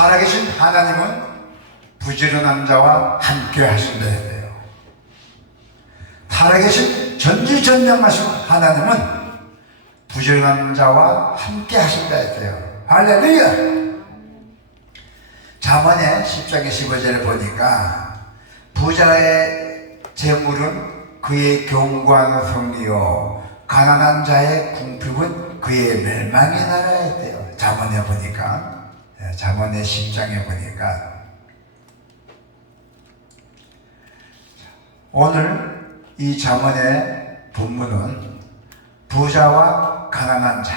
살아계신 하나님은 부지런한 자와 함께 하신다 해요. 살아계신 전지전능하신 하나님은 부지런한 자와 함께 하신다 했어요. 할렐루야! 잠언의 10장의 15절을 보니까 부자의 재물은 그의 견고한 성리요 가난한 자의 궁핍은 그의 멸망의 나라 했대요. 잠언에 보니까, 잠언의 10장에 보니까 오늘 이 잠언의 본문은 부자와 가난한 자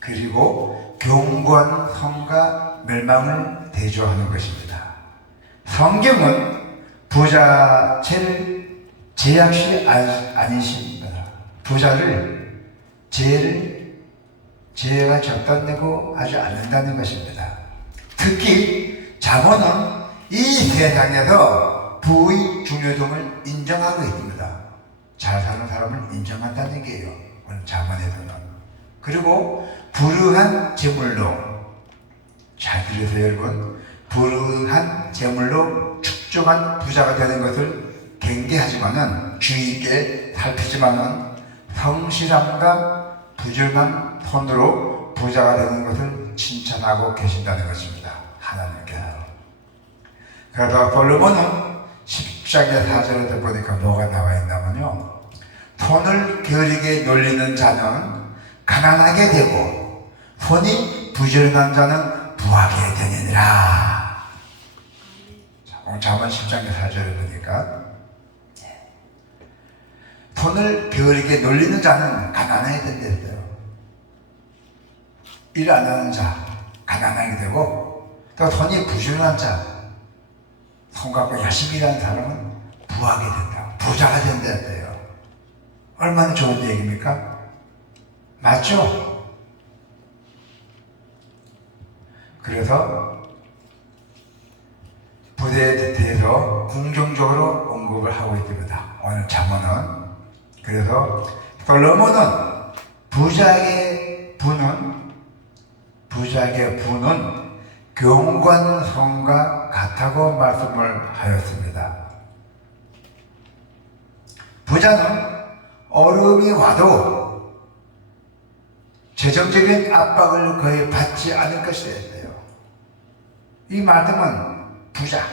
그리고 견고한 성과 멸망을 대조하는 것입니다. 성경은 부자체를 제약시 아니십니다. 부자를 죄가 적당되고 하지 않는다는 것입니다. 특히 잠언은 이 세상에서 부의 중요성을 인정하고 있습니다. 잘 사는 사람을 인정한다는 얘기예요. 오늘 잠언에서는. 그리고 불우한 재물로, 잘 들으세요 여러분, 불우한 재물로 축적한 부자가 되는 것을 경계하지만은 주의 있게 살피지만은 성실함과 부지런한 손으로 부자가 되는 것을 칭찬하고 계신다는 것입니다. 하나님께서. 그래서 솔로몬은 10장의 4절에 보니까 뭐가 나와 있냐면요, 손을 게으르게 놀리는 자는 가난하게 되고 손이 부지런한 자는 부하게 되느니라. 오늘 잠언 10장의 4절에 보니까 손을 게으르게 놀리는 자는 가난하게 된대요. 일 안 하는 자 가난하게 되고, 또 손이 부지런한 자, 손 갖고 열심히 일하는 사람은 부하게 된다, 부자가 된대요. 얼마나 좋은 얘기입니까? 맞죠? 그래서 부대에 대해서 긍정적으로 언급을 하고 있습니다. 오늘 잠언은. 그래서 솔로몬은 부자에게 부는 견고한 성과 같다고 말씀을 하였습니다. 부자는 어려움이 와도 재정적인 압박을 거의 받지 않을 것이어야 돼요. 이 말씀은 부자,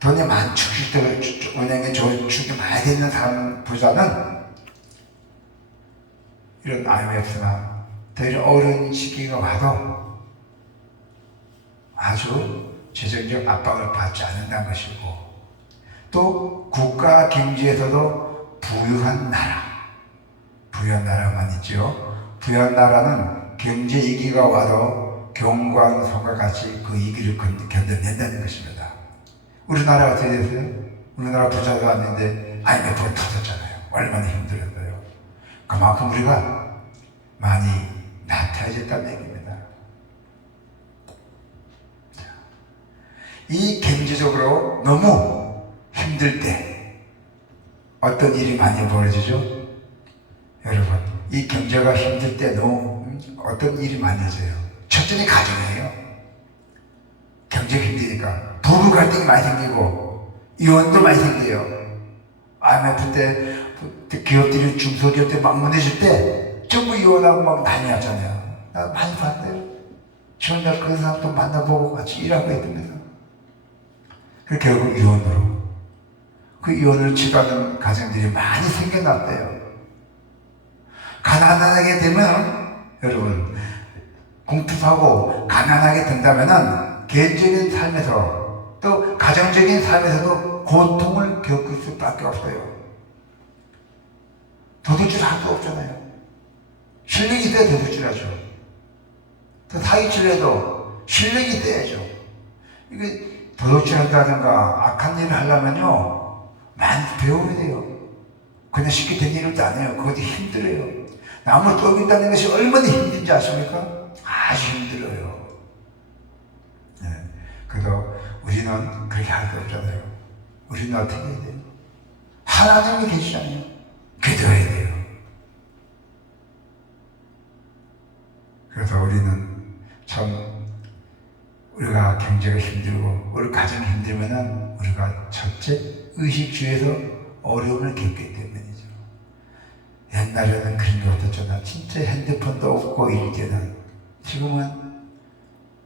돈이 많이 축일 때 은행에 저축이 많이 되는 사람, 부자는 이런 IMF나 더 이런 어려운 시기가 와도 아주 재정적 압박을 받지 않는다는 것이고, 또 국가 경제에서도 부유한 나라만 있죠. 부유한 나라는 경제 위기가 와도 견고한 성과 같이 그 위기를 견뎌낸다는 것입니다. 우리나라 어떻게 됐어요? 우리나라 부자가 왔는데 IMF가 터졌잖아요. 얼마나 힘들었어요. 그만큼 우리가 많이 나태해졌다는 얘기입니다. 이 경제적으로 너무 힘들 때 어떤 일이 많이 벌어지죠? 여러분, 이 경제가 힘들 때 너무 어떤 일이 많아져요? 첫째는 가정이에요. 경제가 힘드니까 부부 갈등이 많이 생기고 이혼도 많이 생겨요. IMF 때 기업들이, 중소기업들이 막 무너질 때 전부 이혼하고 막 난리 났잖아요. 나 많이 봤대요. 저녁 그 사람도 만나보고 같이 일하고 있습니다. 결국 이혼으로, 그 이혼을 치닫는 가정들이 많이 생겨났대요. 가난하게 되면, 여러분, 궁핍하고 가난하게 된다면은 개인적인 삶에서 또 가정적인 삶에서도 고통을 겪을 수밖에 없어요. 도둑질 할 수 없잖아요. 실력이 있어야 도둑질 하죠. 또 사기질해도 실력이 있어야죠. 이게 도둑질 한다든가 악한 일을 하려면요, 많이 배워야 돼요. 그냥 쉽게 된 일도 안 해요. 그것도 힘들어요. 나무를 떠긴다는 것이 얼마나 힘든지 아십니까? 아주 힘들어요. 네. 그래도 우리는 그렇게 할 수 없잖아요. 우리는 어떻게 해야 돼요? 하나님이 계시잖아요. 기도해야 돼요. 그래서 우리는 참, 우리 경제가 힘들고 우리 가정이 힘들면은 우리가 첫째 의식주에서 어려움을 겪기 때문이죠. 옛날에는 그런 게 없었잖아. 진짜 핸드폰도 없고 이럴 때는. 지금은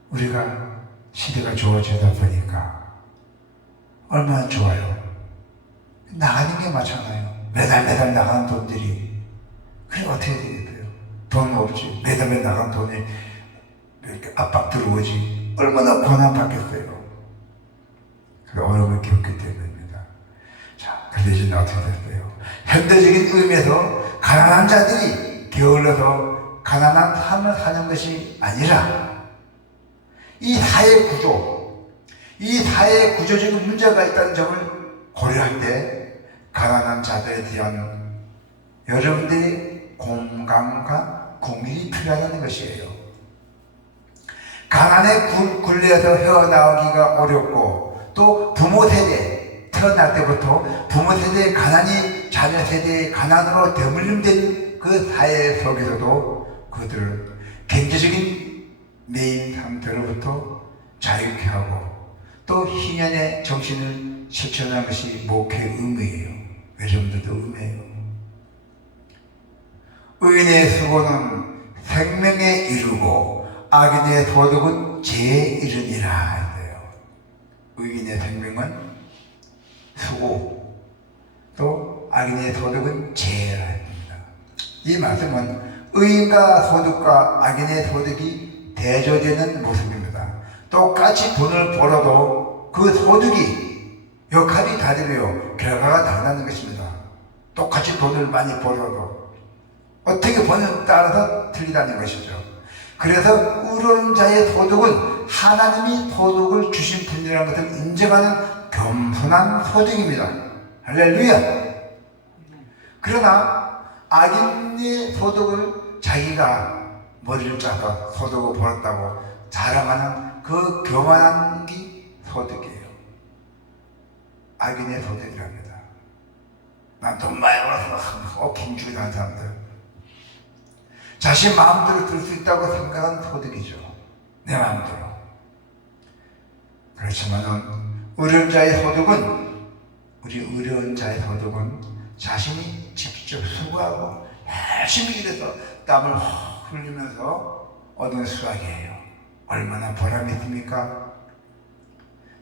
우리가 시대가 좋아지다 보니까 얼마나 좋아요. 나가는 게 많잖아요. 매달 나가는 돈들이. 그래 어떻게 되겠어요? 돈 없지. 매달 나가는 돈이 이렇게 압박 들어오지. 얼마나 고난받겠어요. 그 어려움을 겪기 때문입니다. 자, 그런데 이제 어떻게 됐어요? 현대적인 의미에서 가난한 자들이 게을러서 가난한 삶을 사는 것이 아니라 이 사회 구조, 이 사회 구조적인 문제가 있다는 점을 고려할 때 가난한 자들에 대한 여러분들의 공감과 국민이 필요하다는 것이에요. 가난의 굴레에서 헤어나오기가 어렵고 또 부모 세대, 태어날 때부터 부모 세대의 가난이 자녀 세대의 가난으로 대물림된 그 사회 속에서도 그들을 경제적인 매인 상태로부터 자유케 하고 또 희년의 정신을 실천하는 것이 목회의 의무예요. 여러분들도 의무예요. 의인의 수고는 생명에 이르고 악인의 도덕은 죄에 이르니라 하세요. 의인의 생명은 수고, 또 악인의 도덕은 죄라 합니다. 이 말씀은 의인과 소득과 악인의 소득이 대조되는 모습입니다. 똑같이 돈을 벌어도 그 소득이 역할이 다르며 결과가 다르다는 것입니다. 똑같이 돈을 많이 벌어도 어떻게 버느냐에 따라서 틀리다는 것이죠. 그래서 의로운 자의 소득은 하나님이 소득을 주신 분이라는 것을 인정하는 겸손한 소득입니다. 할렐루야. 그러나 악인의 소득을 자기가 머리를 짜서 소득을 벌었다고 자랑하는 그 교만한 게 소득이에요. 악인의 소득이랍니다. 난 돈 많이 벌어서 김주기 하는 사람들, 자신 마음대로 들 수 있다고 생각하는 소득이죠. 내 마음대로. 그렇지만은 의로운 자의 소득은, 우리 의로운 자의 소득은 자신이 직접 수고하고 열심히 일해서 땀을 흘리면서 얻은 수확이에요. 얼마나 보람이 있습니까?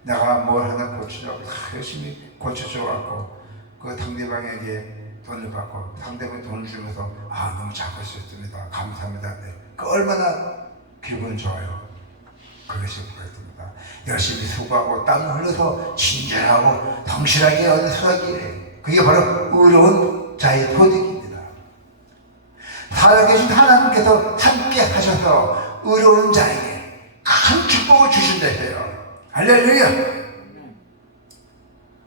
내가 뭘 하나 고쳐줘, 열심히 고쳐줘갖고 그 상대방에게 돈을 받고 상대방이 돈을 주면서 너무 잘 고쳤습니다, 감사합니다. 네. 그 얼마나 기분 좋아요. 그것이 그렇습니다. 열심히 수고하고 땀을 흘려서 친절하고 성실하게 얻은 수확이에요. 그게 바로 의로운 자의 소득입니다. 살아계신 하나님께서 함께 하셔서 의로운 자에게 큰 축복을 주신다 해요. 할렐루야.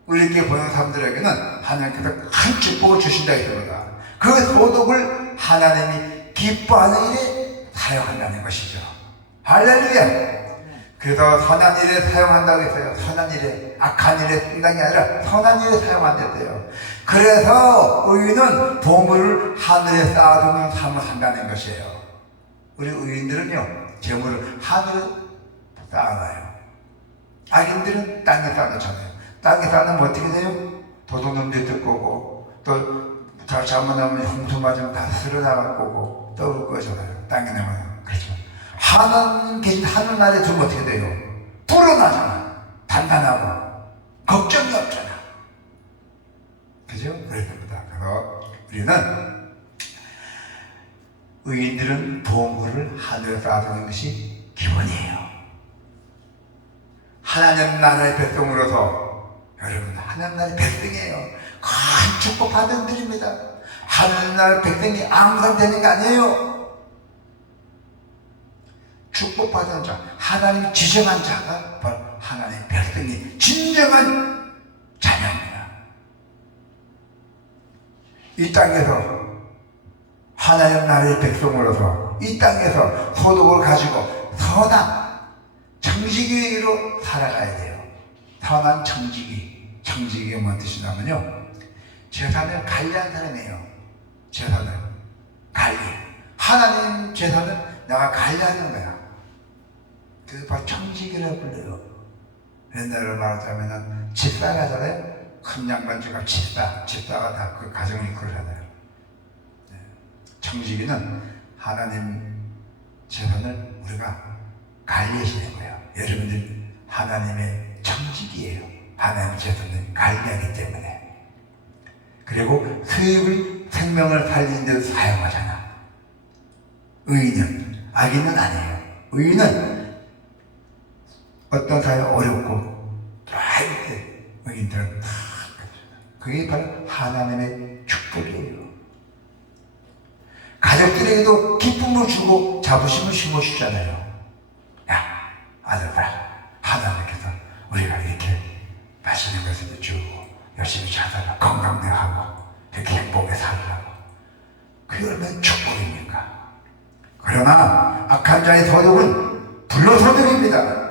우리에게 보는 사람들에게는 하나님께서 큰 축복을 주신다 했습니다. 그 소득을 하나님이 기뻐하는 일에 사용한다는 것이죠. 할렐루야. 그래서 선한 일에 사용한다고 했어요. 선한 일에, 악한 일에 쓴다는 게 아니라 선한 일에 사용한댔어요. 그래서 의인은 보물을 하늘에 쌓아두는 삶을 한다는 것이에요. 우리 의인들은요, 재물을 하늘에 쌓아놔요. 악인들은 땅에 쌓아놓잖아요. 땅에 쌓아놓으면 어떻게 돼요? 도둑놈들이 듣고 오고, 또 잘못하면 흉수 맞으면 다 쓸어나갈 거고 떠올 거잖아요. 땅에 내면. 그렇죠. 하나님 계신 하늘나라에 두면 어떻게 돼요? 불어나잖아. 단단하고 걱정이 없잖아. 그죠? 그렇습니다. 그래서 우리는 의인들은 보물을 하늘에 쌓아두는 것이 기본이에요. 하나님 나라의 백성으로서, 여러분 하나님 나라의 백성이에요. 큰 축복 받은 분들입니다. 하나님 나라의 백성이 항상 되는 게 아니에요. 축복받은 자, 하나님이 지정한 자가 바로 하나님의 백성이 진정한 자녀입니다. 이 땅에서 하나님 나라의 백성으로서 이 땅에서 소득을 가지고 선한 청지기로 살아가야 돼요. 선한 청지기. 청지기가 뭔 뜻이냐면요, 재산을 관리한 사람이에요. 재산을 관리. 하나님 재산을 내가 관리하는 거야. 그래서 바로 청지기라고 불러요. 옛날로 말하자면은 집사가 하잖아요. 큰 양반집값 집사가 다 그 가정을 이끌잖아요. 청지기는 하나님 재산을 우리가 관리하시는 거예요. 여러분들 하나님의 청지기예요. 하나님의 재산을 관리하기 때문에. 그리고 수입을 생명을 살리는 데도 사용하잖아. 의인은, 악인은 아니에요. 의인은 어떤 사회 어렵고 할 때 의인들은 다 그게 바로 하나님의 축복이에요. 가족들에게도 기쁨을 주고 자부심을 심어주잖아요. 야, 아들 봐라. 하나님께서 우리가 이렇게 맛있는 것을 주고 열심히 자다가 건강도 하고 이렇게 행복하게 살라고. 그게 얼마나 축복입니까? 그러나 악한 자의 소득은 불로소득입니다.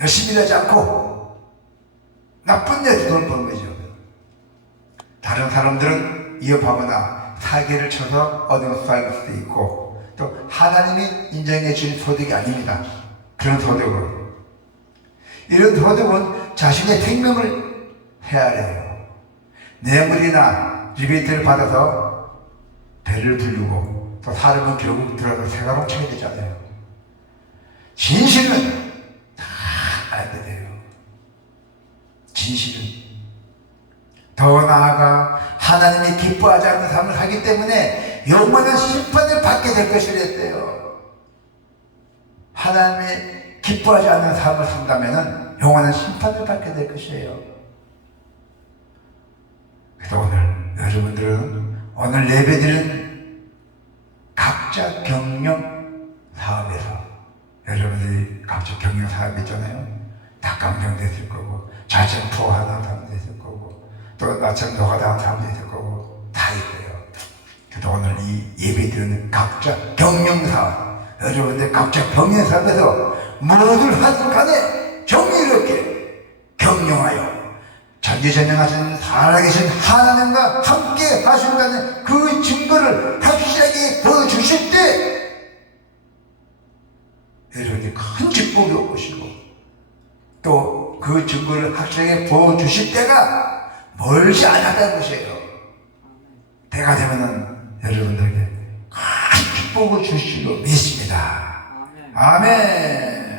열심히 하지 않고 나쁜 데 돈을 버는 거죠. 다른 사람들은 이업하거나 사기를 쳐서 얻은 수도 있고, 또 하나님이 인정해 주신 소득이 아닙니다. 그런 소득은, 이런 소득은 자신의 생명을 헤아려요. 뇌물이나 리베이트를 받아서 배를 불리고, 또 사람은 결국 들어서 새가롱 쳐야 되잖아요. 진실은 다 알아야 돼요. 진실은. 더 나아가 하나님이 기뻐하지 않는 삶을 하기 때문에 영원한 심판을 받게 될 것이랬대요. 하나님이 기뻐하지 않는 삶을 산다면 영원한 심판을 받게 될 것이에요. 그래서 오늘 여러분들은, 오늘 예배드리는 각자 경영 사업에서, 여러분들이 각자 경영 사업 있잖아요. 닭강정 됐을 거고, 자전포 하나 사람 됐을 거고, 또 나처럼 노가다 사람 됐을 거고, 다 있어요. 그래서 오늘 이 예배드리는 각자 경영 사업, 여러분들 각자 경영 사업에서 모두를 하든 간에 정의롭게 경영하여 전지전능하신 살아계신 하나님과 함께 하신다는 그 증거를 확실하게 보여주실 때 여러분이 큰 축복이 올 것이고, 또 그 증거를 확실하게 보여주실 때가 멀지 않았다는 것이에요. 때가 되면은 여러분들에게 큰 축복을 주실 줄 믿습니다. 아멘.